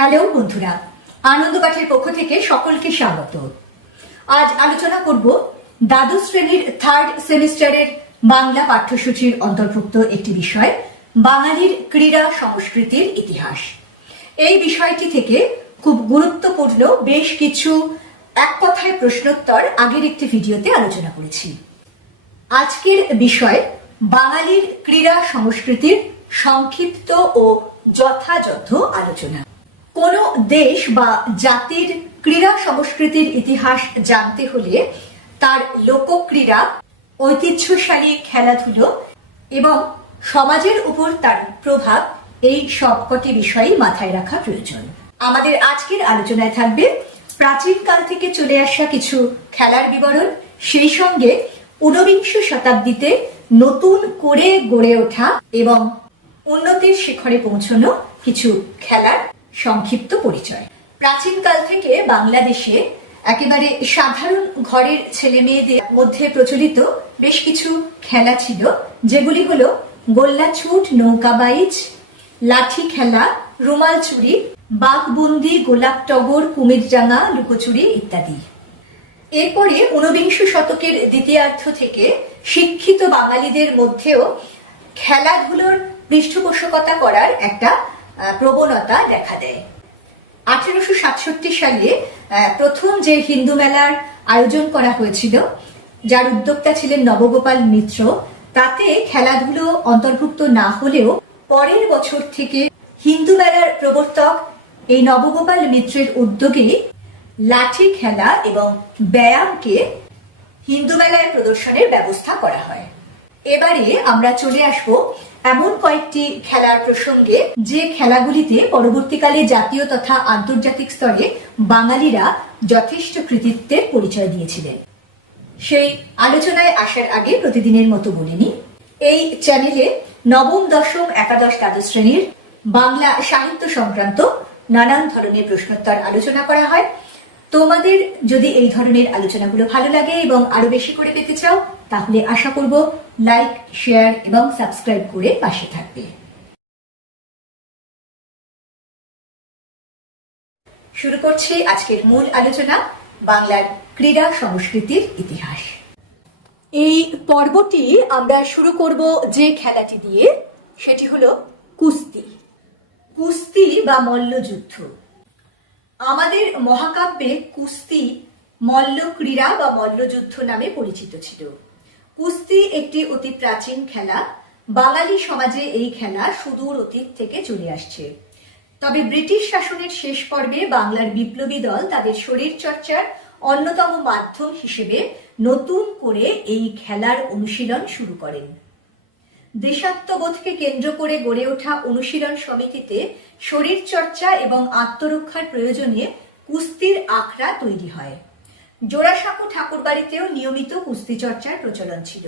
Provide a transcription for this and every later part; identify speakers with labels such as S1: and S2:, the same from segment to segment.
S1: Hello বন্ধুরা, আনন্দ পাঠের পক্ষ থেকে সকলকে স্বাগত। আজ আলোচনা করব দ্বাদশ শ্রেণির থার্ড সেমিস্টারের বাংলা পাঠ্যসূচির অন্তর্ভুক্ত একটি বিষয়, বাঙালির ক্রীড়া সংস্কৃতির ইতিহাস। এই বিষয়টি থেকে খুব গুরুত্বপূর্ণ বেশ কিছু এক কথায় প্রশ্নোত্তর আগের একটি ভিডিওতে আলোচনা করেছি। আজকের বিষয়, বাঙালির ক্রীড়া সংস্কৃতির সংক্ষিপ্ত ও যথাযথ আলোচনা। কোন দেশ বা জাতির ক্রীড়া সংস্কৃতির ইতিহাস জানতে হলে তার লোকক্রীড়া, ঐতিহ্যশালী খেলাধুলো এবং সমাজের উপর তার প্রভাব এই সবকটি বিষয়ই মাথায় রাখা প্রয়োজন। আমাদের আজকের আলোচনায় থাকবে প্রাচীনকাল থেকে চলে আসা কিছু খেলার বিবরণ, সেই সঙ্গে ঊনবিংশ শতাব্দীতে নতুন করে গড়ে ওঠা এবং উন্নতির শিখরে পৌঁছানো কিছু খেলার সংক্ষিপ্ত পরিচয়। প্রাচীনকাল থেকে বাংলাদেশে একেবারে সাধারণ ঘরের ছেলে মেয়েদের মধ্যে প্রচলিত বেশ কিছু খেলা ছিল, যেগুলি হলো গোল্লাছুট নৌকাবাইজ লাঠি খেলা, রুমাল চুরি, বাঘবন্দি, গোলাপ টগর, কুমিরডাঙ্গা, লুকোচুরি ইত্যাদি। এরপরে ঊনবিংশ শতকের দ্বিতীয়ার্ধ থেকে শিক্ষিত বাঙালিদের মধ্যেও খেলাধুলোর পৃষ্ঠপোষকতা করার একটা প্রবণতা দেখা দেয়। আঠেরোশো সাতষট্টি সালে প্রথম যে হিন্দু মেলার আয়োজন করা হয়েছিল, যার উদ্যোক্তা ছিলেন নবগোপাল মিত্র, তাতে খেলাধুলো অন্তর্ভুক্ত না হলেও পরের বছর থেকে হিন্দু মেলার প্রবর্তক এই নবগোপাল মিত্রের উদ্যোগে লাঠি খেলা এবং ব্যায়ামকে হিন্দু মেলায় প্রদর্শনের ব্যবস্থা করা হয়। এবারে আমরা চলে আসব এমন কয়েকটি খেলার প্রসঙ্গে যে খেলাগুলিতে পরবর্তীকালে জাতীয় তথা আন্তর্জাতিক স্তরে বাঙালিরা যথেষ্ট কৃতিত্বের পরিচয় দিয়েছিলেন। সেই আলোচনায় আসার আগে প্রতিদিনের মতো বলিনি এই চ্যানেলে নবম, দশম, একাদশ, দ্বাদশ শ্রেণির বাংলা সাহিত্য সংক্রান্ত নানান ধরনের প্রশ্নোত্তর আলোচনা করা হয়। তোমাদের যদি এই ধরনের আলোচনাগুলো ভালো লাগে এবং আরও বেশি করে পেতে চাও তাহলে আশা করব লাইক, শেয়ার এবং সাবস্ক্রাইব করে পাশে থাকবে। শুরু করছি আজকের মূল আলোচনা, বাংলার ক্রীড়া সংস্কৃতির ইতিহাস। এই পর্বটি আমরা শুরু করব যে খেলাটি দিয়ে, সেটি হলো কুস্তি। কুস্তি বা মল্লযুদ্ধ আমাদের মহাকাব্যে কুস্তি মল্ল ক্রীড়া বা মল্লযুদ্ধ নামে পরিচিত ছিল। কুস্তি একটি অতি প্রাচীন খেলা। বাঙালি সমাজে এই খেলা সুদূর অতীত থেকে চলে আসছে। তবে ব্রিটিশ শাসনের শেষ পর্বে বাংলার বিপ্লবী দল তাদের শরীর চর্চার অন্যতম মাধ্যম হিসেবে নতুন করে এই খেলার অনুশীলন শুরু করেন। দেশাত্মবোধকে কেন্দ্র করে গড়ে ওঠা অনুশীলন সমিতিতে শরীর চর্চা এবং আত্মরক্ষার প্রয়োজনে কুস্তির আখড়া তৈরি হয়। জোড়াসাঁকো ঠাকুর বাড়িতেও নিয়মিত কুস্তি চর্চার প্রচলন ছিল।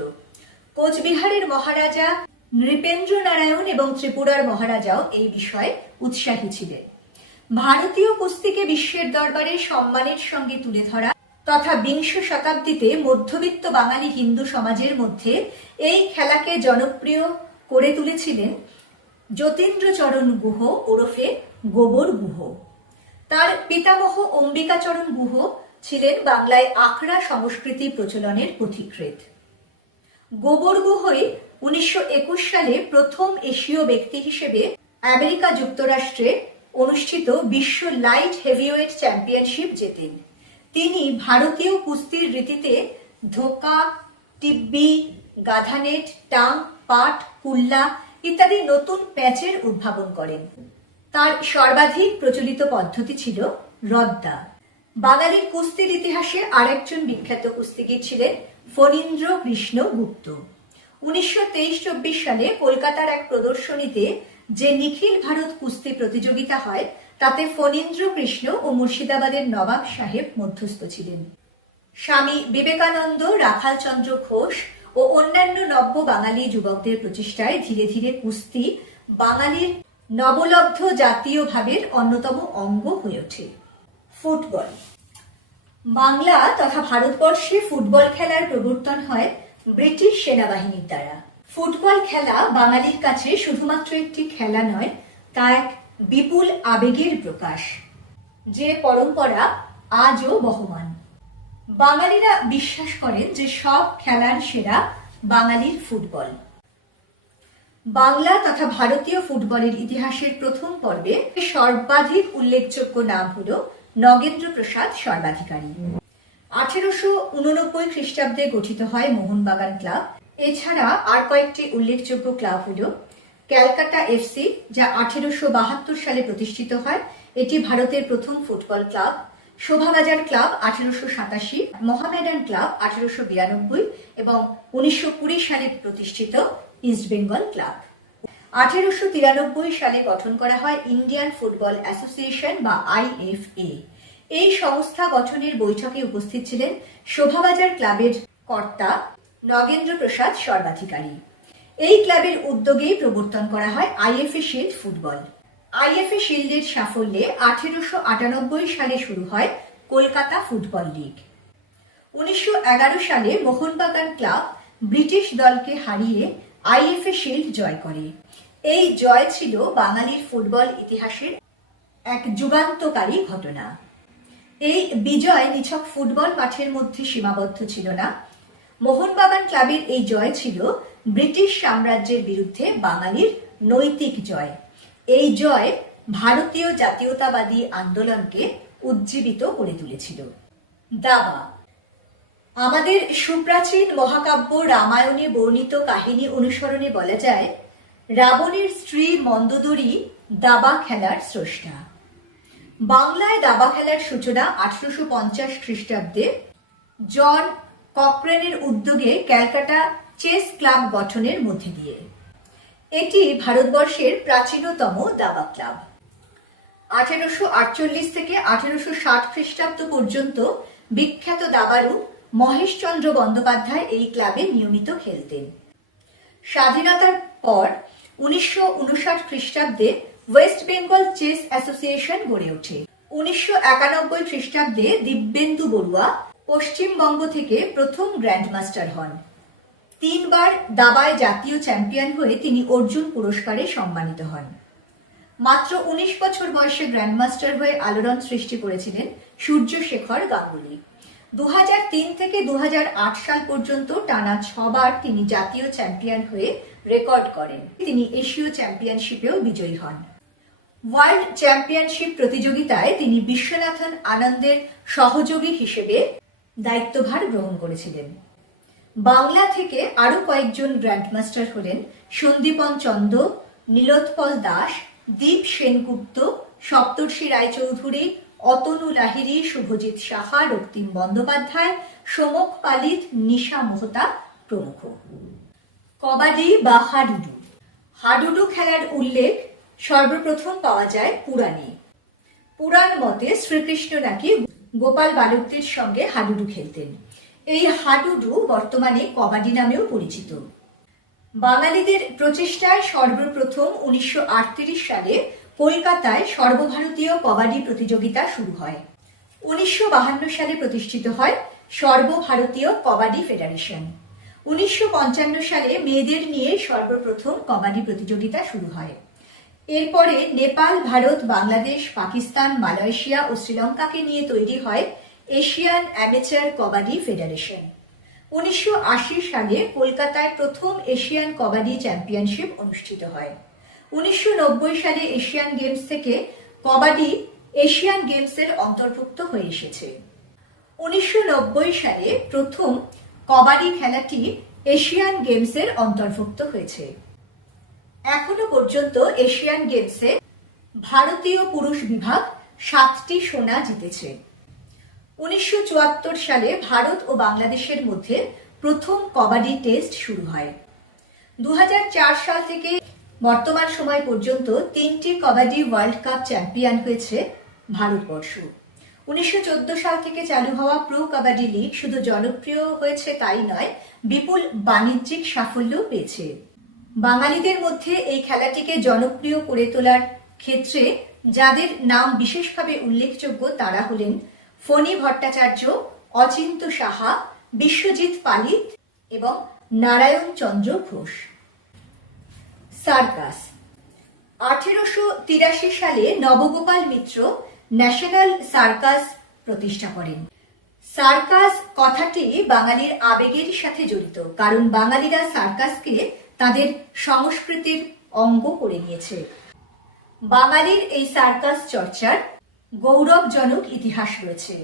S1: কোচবিহারের মহারাজা নৃপেন্দ্র নারায়ণ এবং ত্রিপুরার মহারাজাও এই বিষয়ে উৎসাহী ছিলেন। ভারতীয় কুস্তিকে বিশ্বের দরবারে সম্মানের সঙ্গে তুলে ধরা তথা বিংশ শতাব্দীতে মধ্যবিত্ত বাঙালি হিন্দু সমাজের মধ্যে এই খেলাকে জনপ্রিয় করে তুলেছিলেন যতীন্দ্রচরণ গুহ ওরফে গোবর গুহ। তার পিতামহ অম্বিকাচরণ গুহ ছিলেন বাংলায় আখড়া সংস্কৃতি প্রচলনের পথিকৃৎ। গোবর গুহই উনিশশো একুশ সালে প্রথম এশীয় ব্যক্তি হিসেবে আমেরিকা যুক্তরাষ্ট্রে অনুষ্ঠিত বিশ্ব লাইট হেভিওয়েট চ্যাম্পিয়নশিপ জেতেন। তিনি ভারতীয় কুস্তির রীতিতে ধোকা, টিব্বি, গাধানেট, টাং, পাট, কুল্লা ইত্যাদি নতুন প্যাচের উদ্ভাবন করেন। তার সর্বাধিক প্রচলিত পদ্ধতি ছিল রদ্দা। বাঙালির কুস্তির ইতিহাসে আরেকজন বিখ্যাত কুস্তিগীর ছিলেন ফণীন্দ্র কৃষ্ণ গুপ্ত। উনিশশো তেইশ চব্বিশ সালে কলকাতার এক প্রদর্শনীতে যে নিখিল ভারত কুস্তি প্রতিযোগিতা হয়, তাতে ফণীন্দ্র কৃষ্ণ ও মুর্শিদাবাদের নবাব সাহেব মধ্যস্থ ছিলেন। স্বামী বিবেকানন্দ রাখালচন্দ্র ঘোষ ও অন্যান্য নব্য বাঙালি যুবকদের প্রচেষ্টায় ধীরে ধীরে কুস্তি বাঙালির নবলব্ধ জাতীয় ভাবের অন্যতম অঙ্গ হয়ে ওঠে। ফুটবল। বাংলা তথা ভারতবর্ষে ফুটবল খেলার প্রবর্তন হয় ব্রিটিশ সেনাবাহিনীর দ্বারা। ফুটবল খেলা বাঙালির কাছে শুধুমাত্র একটি খেলা নয়, তা এক বিপুল আবেগের প্রকাশ। যে পরম্পরা আজও বহমান। বাঙালিরা বিশ্বাস করেন যে সব খেলার সেরা বাঙালির ফুটবল। বাংলা তথা ভারতীয় ফুটবলের ইতিহাসের প্রথম পর্বে সর্বাধিক উল্লেখযোগ্য নাম হল নগেন্দ্র প্রসাদ সর্বাধিকারী। আঠেরোশো উননব্বই খ্রিস্টাব্দে গঠিত হয় মোহনবাগান ক্লাব। এছাড়া আর কয়েকটি উল্লেখযোগ্য ক্লাব হল ক্যালকাটা এফসি যা আঠেরোশো বাহাত্তর সালে প্রতিষ্ঠিত হয়। এটি ভারতের প্রথম ফুটবল ক্লাব। শোভাবাজার ক্লাব আঠেরোশো সাতাশি, মহামেডান ক্লাব আঠেরোশো বিরানব্বই এবং উনিশশো কুড়ি সালে প্রতিষ্ঠিত ইস্ট বেঙ্গল ক্লাব। আঠেরোশো তিরানব্বই সালে গঠন করা হয় ইন্ডিয়ান ফুটবল অ্যাসোসিয়েশন বা আইএফএ এই সংস্থা গঠনের বৈঠকে উপস্থিত ছিলেন শোভাবাজার ক্লাবের কর্তা নগেন্দ্র প্রসাদ সর্বাধিকারী। এই ক্লাবের উদ্যোগেই প্রবর্তন করা হয় আইএফএ শিল্ড ফুটবল। আইএফএ শিল্ডের সাফল্যে আঠেরোশো আটানব্বই সালে শুরু হয় কলকাতা ফুটবল লীগ। উনিশশো এগারো সালে মোহনবাগান ক্লাব ব্রিটিশ দলকে হারিয়ে আইএফএ শিল্ড জয় করে। এই জয় ছিল বাঙালির ফুটবল ইতিহাসের এক যুগান্তকারী ঘটনা। এই বিজয় নিছক ফুটবল মাঠের মধ্যে সীমাবদ্ধ ছিল না। মোহনবাগান ক্লাবের এই জয় ছিল ব্রিটিশ সাম্রাজ্যের বিরুদ্ধে বাঙালির নৈতিক জয়। এই জয় ভারতীয় জাতীয়তাবাদী আন্দোলনকে উজ্জীবিত করে তুলেছিল। দাবা আমাদের সুপ্রাচীন মহাকাব্য রামায়ণে বর্ণিত কাহিনী অনুসরণে বলা যায়, রাবণের স্ত্রী মন্দোদরী দাবা খেলার স্রষ্টা। বাংলায় দাবা খেলার সূচনা আঠারোশো পঞ্চাশ খ্রিস্টাব্দে জন ককরেনের উদ্যোগে ক্যালকাটা চেস ক্লাব গঠনের মধ্যে দিয়ে। এটি ভারতবর্ষের প্রাচীনতম দাবা ক্লাব। আঠেরোশো আটচল্লিশ থেকে আঠেরোশো ষাট খ্রিস্টাব্দ পর্যন্ত বিখ্যাত দাবারু মহেশচন্দ্র বন্দ্যোপাধ্যায় এই ক্লাবে নিয়মিত খেলতেন। স্বাধীনতার পর উনিশশো উনষাট খ্রিস্টাব্দে ওয়েস্ট বেঙ্গল চেস অ্যাসোসিয়েশন গড়ে ওঠে। উনিশশো একানব্বই খ্রিস্টাব্দে দিব্যেন্দু বড়ুয়া পশ্চিমবঙ্গ থেকে প্রথম গ্র্যান্ডমাস্টার হন। তিনবার দাবায় জাতীয় চ্যাম্পিয়ন হয়ে তিনি অর্জুন পুরস্কারে সম্মানিত হন। মাত্র উনিশ বছর বয়সে গ্র্যান্ডমাস্টার হয়ে আলোড়ন সৃষ্টি করেছিলেন সূর্যশেখর গাঙ্গুলি। দু হাজার তিন থেকে দু হাজার আট সাল পর্যন্ত টানা ছবার তিনি জাতীয় চ্যাম্পিয়ন হয়ে রেকর্ড করেন। তিনি এশীয় চ্যাম্পিয়নশিপেও বিজয়ী হন। ওয়ার্ল্ড চ্যাম্পিয়নশিপ প্রতিযোগিতায় তিনি বিশ্বনাথন আনন্দের সহযোগী হিসেবে দায়িত্বভার গ্রহণ করেছিলেন। বাংলা থেকে আরও কয়েকজন গ্র্যান্ডমাস্টার হলেন সন্দীপন চন্দ, নীলোৎপল দাস, দীপ সেনগুপ্ত, সপ্তর্ষি রায়চৌধুরী অতনু লাহিড়ী শুভজিৎ সাহা, রক্তিম বন্দ্যোপাধ্যায়, সোমক পালিত, নিশা মোহতা প্রমুখ। কবাডি বা হাডুডু। হাডুডু খেলার উল্লেখ সর্বপ্রথম পাওয়া যায় পুরাণে। পুরাণ মতে শ্রীকৃষ্ণ নাকি গোপাল বালকদের সঙ্গে হাডুডু খেলতেন। এই হাডুডু বর্তমানে কবাডি নামেও পরিচিত। বাঙালিদের প্রচেষ্টায় সর্বপ্রথম উনিশশো আটত্রিশ সালে কলকাতায় সর্বভারতীয় কবাডি প্রতিযোগিতা শুরু হয়। উনিশশো সালে প্রতিষ্ঠিত হয় সর্বভারতীয় কবাডি ফেডারেশন। উনিশশো পঞ্চান্ন সালে মেয়েদের নিয়ে সর্বপ্রথম কবাডি প্রতিযোগিতা শুরু হয়। এরপরে নেপাল, ভারত, বাংলাদেশ, পাকিস্তান, মালয়েশিয়া ও শ্রীলঙ্কাকে নিয়ে তৈরি হয় এশিয়ান অ্যামেচার কবাডি ফেডারেশন। উনিশশো আশি সালে কলকাতায় প্রথম এশিয়ান কবাডি চ্যাম্পিয়নশিপ অনুষ্ঠিত হয়। উনিশশো সালে এশিয়ান গেমস থেকে কবাডি এশিয়ান গেমসের অন্তর্ভুক্ত হয়ে এসেছে। উনিশশো সালে প্রথম কবাডি খেলাটি এশিয়ান গেমসের অন্তর্ভুক্ত হয়েছে। এখনও পর্যন্ত এশিয়ান গেমসে ভারতীয় পুরুষ বিভাগ সাতটি সোনা জিতেছে। উনিশশো চুয়াত্তর সালে ভারত ও বাংলাদেশের মধ্যে প্রথম কবাডি টেস্ট শুরু হয়। দু হাজার চার সাল থেকে বর্তমান সময় পর্যন্ত তিনটি কবাডি ওয়ার্ল্ড কাপ চ্যাম্পিয়ন হয়েছে ভারতবর্ষ। উনিশশো চোদ্দ সাল থেকে চালু হওয়া প্রো কাবাডি লিগ শুধু জনপ্রিয় হয়েছে তাই নয়, বিপুল বাণিজ্যিক সাফল্য পেয়েছে। বাঙালিদের মধ্যে এই খেলাটিকে জনপ্রিয় করে তোলার ক্ষেত্রে যাদের নাম বিশেষভাবে উল্লেখযোগ্য তারা হলেন ফণী ভট্টাচার্য, অচিন্ত সাহা, বিশ্বজিৎ পালিত এবং নারায়ণ চন্দ্র ঘোষ। সার্কাস। আঠেরোশো তিরাশি সালে নবগোপাল মিত্র ন্যাশনাল সার্কাস প্রতিষ্ঠা করেন। সার্কাস কথাটি বাঙালির আবেগের সাথে জড়িত, কারণ বাঙালিরা সার্কাসকে তাদের সংস্কৃতির অঙ্গ করে নিয়েছে। বাঙালির এই সার্কাস চর্চার গৌরবজনক ইতিহাস রয়েছে।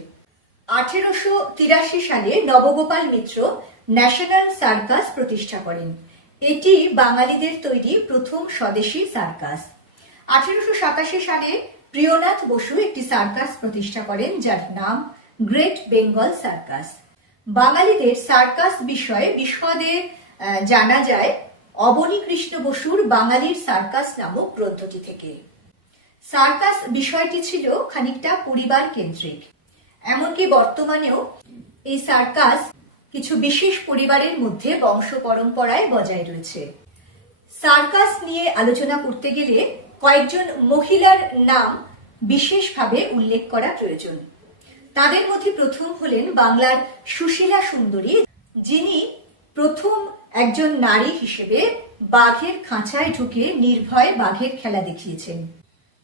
S1: আঠেরোশো তিরাশি সালে নবগোপাল মিত্র ন্যাশনাল সার্কাস প্রতিষ্ঠা করেন। এটি বাঙালিদের তৈরি প্রথম স্বদেশী সার্কাস। আঠেরোশো সাতাশি সালে প্রিয়নাথ বসু একটি সার্কাস প্রতিষ্ঠা করেন, যার নাম গ্রেট বেঙ্গল সার্কাস। বাঙালিদের সার্কাস বিষয়ে বিশদে জানা যায় অবনী কৃষ্ণ বসুর বাঙালির সার্কাস নামক গ্রন্থটি থেকে। সার্কাস বিষয়টি ছিল খানিকটা পরিবার কেন্দ্রিক এমনকি বর্তমানেও এই সার্কাস কিছু বিশেষ পরিবারের মধ্যে বংশ পরম্পরায় বজায় রয়েছে। সার্কাস নিয়ে আলোচনা করতে গেলে কয়েকজন মহিলার নাম বিশেষভাবে উল্লেখ করা প্রয়োজন। তাদের মধ্যে প্রথম হলেন বাংলার সুশীলা সুন্দরী, যিনি প্রথম একজন নারী হিসেবে বাঘের খাঁচায় ঢুকে নির্ভয় বাঘের খেলা দেখিয়েছেন।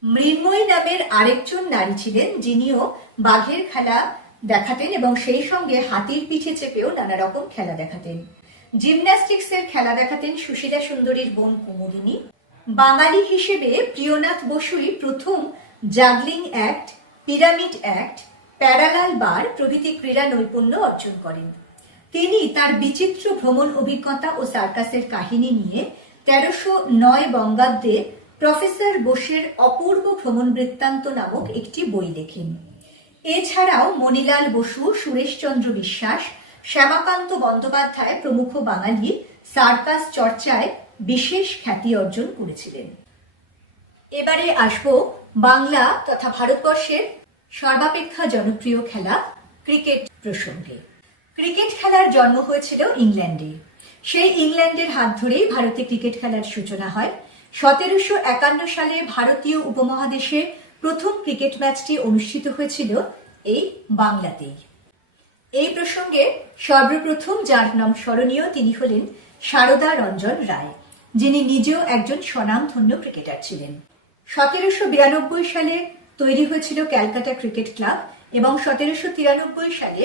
S1: মৃন্ময়ী নামের আরেকজন নারী ছিলেন, যিনিও বাঘের খেলা দেখাতেন এবং সেই সঙ্গে হাতির পিঠে চেপেও নানা রকম খেলা দেখাতেন। জিমন্যাস্টিক্সের খেলা দেখাতেন সুশীলা সুন্দরীর বোন কুমুদিনী। বাঙালি হিসেবে প্রিয়নাথ বসুই প্রথম juggling act, pyramid act, parallel bar প্রভৃতি ক্রীড়া নৈপুণ্য অর্জন করেন। তিনি তার বিচিত্র ভ্রমণ অভিজ্ঞতা ও সার্কাসের কাহিনী নিয়ে তেরোশো নয় বঙ্গাব্দে প্রফেসর বোসের অপূর্ব ভ্রমণ বৃত্তান্ত নামক একটি বই লেখেন। এছাড়াও মণিলাল বসু, সুরেশচন্দ্র বিশ্বাস, শ্যামাকান্ত বন্দ্যোপাধ্যায় প্রমুখ বাঙালি সার্কাস চর্চায় বিশেষ খ্যাতি অর্জন করেছিলেন। এবারে আসব বাংলা তথা ভারতবর্ষের সর্বাপেক্ষা জনপ্রিয় খেলা ক্রিকেট প্রসঙ্গে। ক্রিকেট খেলার জন্ম হয়েছিল ইংল্যান্ডে। সেই ইংল্যান্ডের হাত ধরেই ভারতে ক্রিকেট খেলার সূচনা হয়। সতেরোশো একান্ন সালে ভারতীয় উপমহাদেশে প্রথম ক্রিকেট ম্যাচটি অনুষ্ঠিত হয়েছিল এই বাংলাতেই। এই প্রসঙ্গে সর্বপ্রথম যার নাম স্মরণীয় তিনি হলেন সারদা রঞ্জন রায়, যিনি নিজেও একজন স্বনামধন্য ক্রিকেটার ছিলেন। সতেরোশো বিরানব্বই সালে তৈরি হয়েছিল ক্যালকাটা ক্রিকেট ক্লাব এবং সতেরোশো তিরানব্বই সালে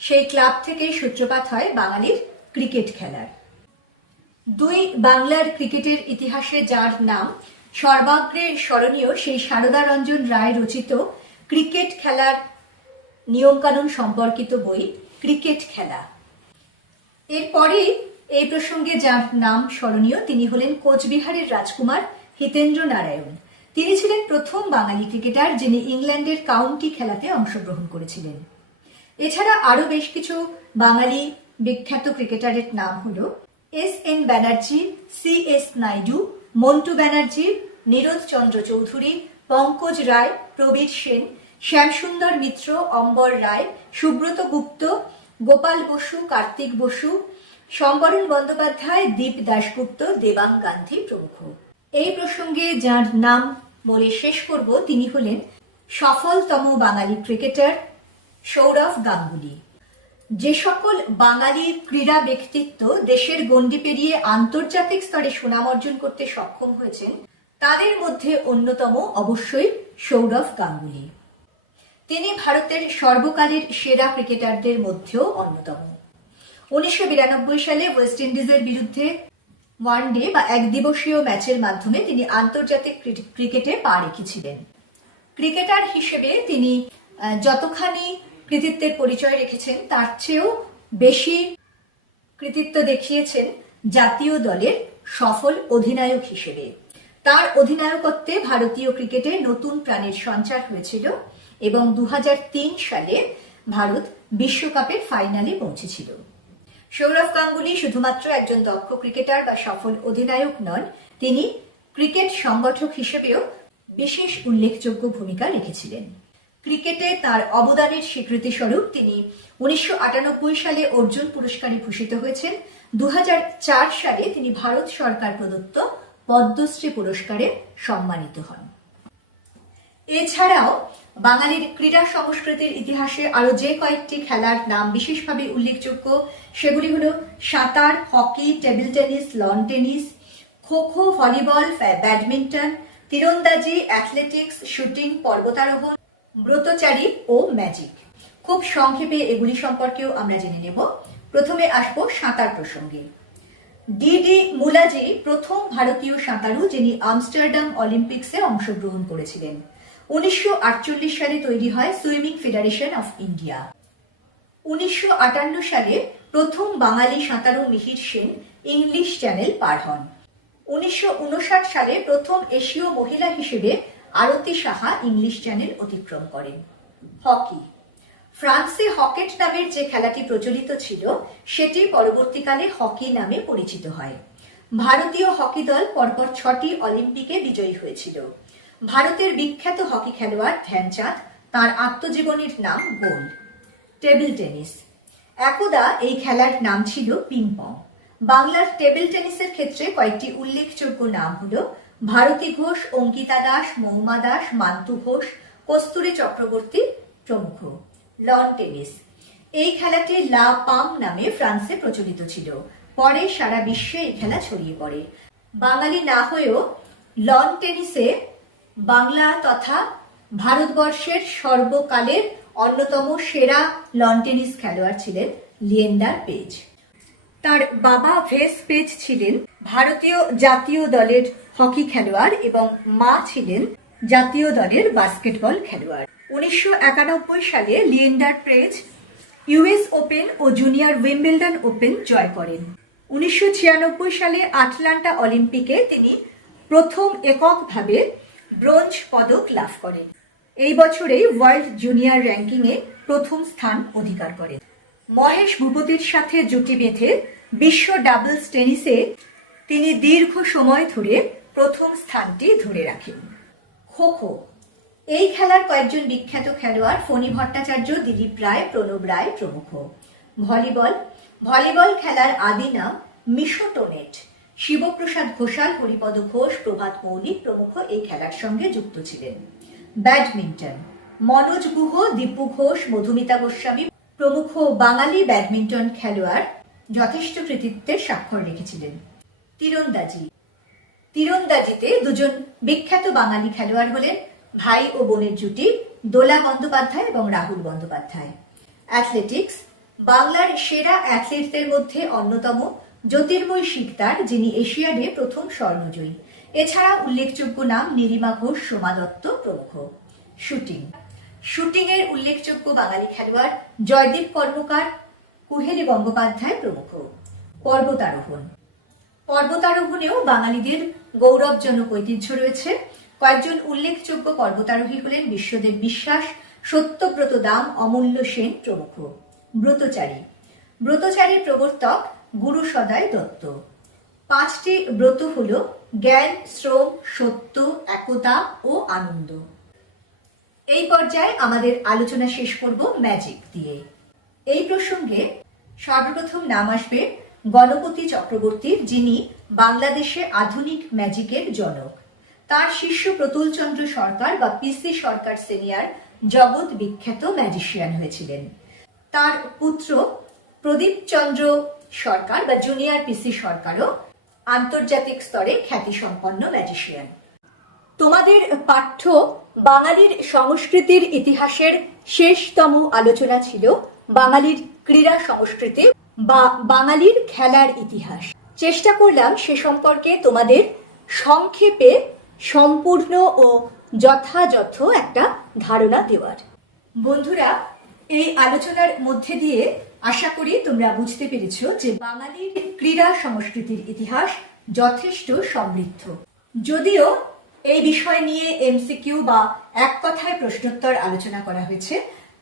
S1: সেই ক্লাব থেকে সূত্রপাত হয় বাঙালির ক্রিকেট খেলার। দুই বাংলার ক্রিকেটের ইতিহাসে যার নাম সর্বাগ্রে স্মরণীয় সেই সারদা রঞ্জন রায় রচিত ক্রিকেট খেলার নিয়মকানুন সম্পর্কিত বই, ক্রিকেট খেলা। এরপরেই এই প্রসঙ্গে যার নাম স্মরণীয় তিনি হলেন কোচবিহারের রাজকুমার হিতেন্দ্র নারায়ণ। তিনি ছিলেন প্রথম বাঙালি ক্রিকেটার যিনি ইংল্যান্ডের কাউন্টি খেলাতে অংশগ্রহণ করেছিলেন। এছাড়া আরও বেশ কিছু বাঙালি বিখ্যাত ক্রিকেটারের নাম হল S N Banerjee, C S Naidu Montu Banerjee, Niraj Chandra Chowdhury, Pankaj Roy, Prabir Sen, Shyamsundar Mitra, Ambar Roy, Subrata Gupta, Gopal Basu, Kartik Basu, Sambaran Bandyopadhyay, Deep Dasgupta, Debang Gandhi প্রমুখ। এই প্রসঙ্গে যার নাম বলে শেষ করব তিনি হলেন সফলতম বাঙালি ক্রিকেটার সৌরভ গাঙ্গুলি। যে সকল বাঙালি ক্রীড়া ব্যক্তিত্ব দেশের গণ্ডি পেরিয়ে আন্তর্জাতিক স্তরে সুনাম অর্জন করতে সক্ষম হয়েছেন, তাদের মধ্যে অন্যতম অবশ্যই সৌরভ গাঙ্গুলি। তিনি ভারতের সর্বকালের সেরা ক্রিকেটারদের মধ্যেও অন্যতম। উনিশশো বিরানব্বই সালে ওয়েস্ট ইন্ডিজের বিরুদ্ধে ওয়ান ডে বা এক দিবসীয় ম্যাচের মাধ্যমে তিনি আন্তর্জাতিক ক্রিকেটে পা রেখেছিলেন। ক্রিকেটার হিসেবে তিনি যতখানি কৃতিত্বের পরিচয় রেখেছেন, তার চেয়েও বেশি কৃতিত্ব দেখিয়েছেন জাতীয় দলের সফল অধিনায়ক হিসেবে। তার অধিনায়কত্বে ভারতীয় ক্রিকেটে নতুন প্রাণের সঞ্চার হয়েছিল এবং দু হাজার তিন সালে ভারত বিশ্বকাপের ফাইনালে পৌঁছেছিল। সৌরভ গাঙ্গুলি শুধুমাত্র একজন দক্ষ ক্রিকেটার বা সফল অধিনায়ক নন, তিনি ক্রিকেট সংগঠক হিসেবেও বিশেষ উল্লেখযোগ্য ভূমিকা রেখেছিলেন। ক্রিকেটে তার অবদানের স্বীকৃতি স্বরূপ তিনি উনিশশো আটানব্বই সালে অর্জুন পুরস্কারে ভূষিত হয়েছেন। দু হাজার চার সালে তিনি ভারত সরকার প্রদত্ত পদ্মশ্রী পুরস্কারে সম্মানিত হন। এছাড়াও বাঙালির ক্রীড়া সংস্কৃতির ইতিহাসে আরও যে কয়েকটি খেলার নাম বিশেষভাবে উল্লেখযোগ্য, সেগুলি হল সাঁতার, hockey, table tennis, lawn tennis kho kho volleyball, badminton, তীরন্দাজি, athletics, shooting, পর্বতারোহণ ব্রতচারী ও ম্যাজিক। খুব সংক্ষেপে এগুলি সম্পর্কেও আমরা জেনে নেব। প্রথমে আসব সাঁতার প্রসঙ্গে। ডিডি মুলাজি প্রথম ভারতীয় সাঁতারু যিনি আমস্টারডাম অলিম্পিক্সে অংশগ্রহণ করেছিলেন। উনিশশো আটচল্লিশ সালে তৈরি হয় সুইমিং ফেডারেশন অফ ইন্ডিয়া। উনিশশো আটান্ন সালে প্রথম বাঙালি সাঁতারু মিহির সেন ইংলিশ চ্যানেল পার হন। উনিশশো উনষাট সালে প্রথম এশীয় মহিলা হিসেবে আরতি সাহা ইংলিশ চ্যানেল অতিক্রম করেন। হকি। ফ্রান্সে হকেট নামের যে খেলাটি প্রচলিত ছিল, সেটি পরবর্তীকালে হকি নামে পরিচিত হয়। ভারতীয় হকি দল পরপর ছটি অলিম্পিকে বিজয়ী হয়েছিল। ভারতের বিখ্যাত হকি খেলোয়াড় ধ্যানচাঁদ, তার আত্মজীবনীর নাম গোল। Table tennis. একদা এই খেলার নাম ছিল পিং পং বাংলার টেবিল টেনিসের ক্ষেত্রে কয়েকটি উল্লেখযোগ্য নাম হল ভারতী ঘোষ, অঙ্কিতা দাস, মহুমা দাস মান্তু ঘোষ, কস্তুরী চক্রবর্তী প্রমুখ। Lawn tennis. এই খেলাটি লা পাং নামে ফ্রান্সে প্রচলিত ছিল। পরে সারা বিশ্বে এই খেলা ছড়িয়ে পড়ে। বাঙালি না হয়েও লন টেনিসে বাংলা তথা ভারতবর্ষের সর্বকালের অন্যতম সেরা লন টেনিস খেলোয়াড় ছিলেন লিয়েন্ডার পেজ। তার বাবা ভেস পেজ ছিলেন ভারতীয় জাতীয় দলের হকি খেলোয়াড় এবং মা ছিলেন জাতীয় দলের বাস্কেটবল খেলোয়াড়। উনিশশো একানব্বই সালে লিয়েন্ডার প্রেজ, ইউএস ওপেন ও জুনিয়র উইম্বেলডন ওপেন জয় করেন। উনিশশো ছিয়ানব্বই সালে আটলান্টা অলিম্পিকে তিনি প্রথম এককভাবে ব্রোঞ্জ পদক লাভ করেন। এই বছরেই ওয়ার্ল্ড জুনিয়র র্যাঙ্কিংয়ে প্রথম স্থান অধিকার করেন। মহেশ ভূপতির সাথে জুটি বেঁধে বিশ্ব ডাবলস টেনিসে তিনি দীর্ঘ সময় ধরে প্রথম স্থানটি ধরে রাখেন খো খো, এই খেলার কয়েকজন বিখ্যাত খেলোয়াড় ফণী ভট্টাচার্য, দিলীপ রায়, প্রণব রায় প্রমুখ। ভলিবল ভলিবল খেলার আদি নাম মিশোটোনেট। শিবপ্রসাদ ঘোষাল, হরিপদ ঘোষ, প্রভাত মৌলিক প্রমুখ এই খেলার সঙ্গে যুক্ত ছিলেন। ব্যাডমিন্টন, মনোজ গুহ, দীপু ঘোষ, মধুমিতা গোস্বামী প্রমুখ বাঙালি ব্যাডমিন্টন খেলোয়াড় যথেষ্ট কৃতিত্বের স্বাক্ষর রেখেছিলেন। তীরন্দাজি তীরন্দাজিতে দুজন বিখ্যাত বাঙালি খেলোয়াড় হলেন ভাই ও বোনের জুটি, দোলা বন্দ্যোপাধ্যায় এবং রাহুল বন্দ্যোপাধ্যায়। অ্যাথলেটিক্স, বাংলার সেরা অ্যাথলিটদের মধ্যে অন্যতম জ্যোতির্ময় শিকদার, যিনি এশিয়াডে প্রথম স্বর্ণজয়ী। এছাড়া উল্লেখযোগ্য নাম নিরিমা ঘোষ, সোমা দত্ত প্রমুখ। শুটিং। শুটিং এর উল্লেখযোগ্য বাঙালি খেলোয়াড় জয়দীপ কর্মকার, কুহেলি গঙ্গোপাধ্যায় প্রমুখ। পর্বতারোহণ। পর্বতারোহণেও বাঙালিদের গৌরবজনক ঐতিহ্য রয়েছে। কয়েকজন উল্লেখযোগ্য পর্বতারোহী হলেন বিশ্বদেব বিশ্বাস, সত্যব্রত দাম, অমূল্য সেন প্রমুখ। ব্রতচারী। ব্রতচারীর প্রবর্তক গুরু সদায় দত্ত। পাঁচটি ব্রত হল জ্ঞান, শ্রম, সত্য, একতা ও আনন্দ। এই পর্যায়ে আমাদের আলোচনা শেষ করব ম্যাজিক দিয়ে। এই প্রসঙ্গে সর্বপ্রথম নাম আসবে গণপতি চক্রবর্তীর যিনি বাংলাদেশে আধুনিক ম্যাজিকের জনক। তার শিষ্য প্রতুলচন্দ্র সরকার বা পিসি সরকার সিনিয়র জগৎ বিখ্যাত ম্যাজিশিয়ান হয়েছিলেন। তার পুত্র প্রদীপ চন্দ্র সরকার বা জুনিয়র পিসি সরকারও আন্তর্জাতিক স্তরে খ্যাতিসম্পন্ন ম্যাজিশিয়ান। তোমাদের পাঠ্য বাঙালির সংস্কৃতির ইতিহাসের শেষতম আলোচনা ছিল বাঙালির ক্রীড়া সংস্কৃতি বা বাঙালির খেলার ইতিহাস। চেষ্টা করলাম সে সম্পর্কে তোমাদের সংক্ষেপে সম্পূর্ণ ও যথাযথ একটা ধারণা দেওয়ার। বন্ধুরা, এই আলোচনার মধ্যে দিয়ে আশা করি তোমরা বুঝতে পেরেছ যে বাঙালির ক্রীড়া সংস্কৃতির ইতিহাস যথেষ্ট সমৃদ্ধ। যদিও এই বিষয় নিয়ে এমসিকিউ বা এক কথায় প্রশ্নোত্তর আলোচনা করা হয়েছে,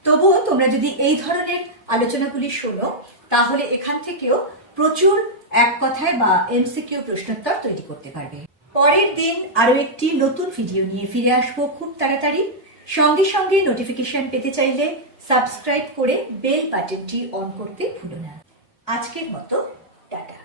S1: তবুও তোমরা যদি এই ধরনের আলোচনাগুলি শোনো তাহলে এখান থেকেও প্রচুর এক কথায় বা এমসিকিউ প্রশ্নোত্তর তৈরি করতে পারবে। পরের দিন আরও একটি নতুন ভিডিও নিয়ে ফিরে আসব খুব তাড়াতাড়ি। সঙ্গে সঙ্গে নোটিফিকেশন পেতে চাইলে সাবস্ক্রাইব করে বেল বাটনটি অন করতে ভুলো না। আজকের মতো, টাটা।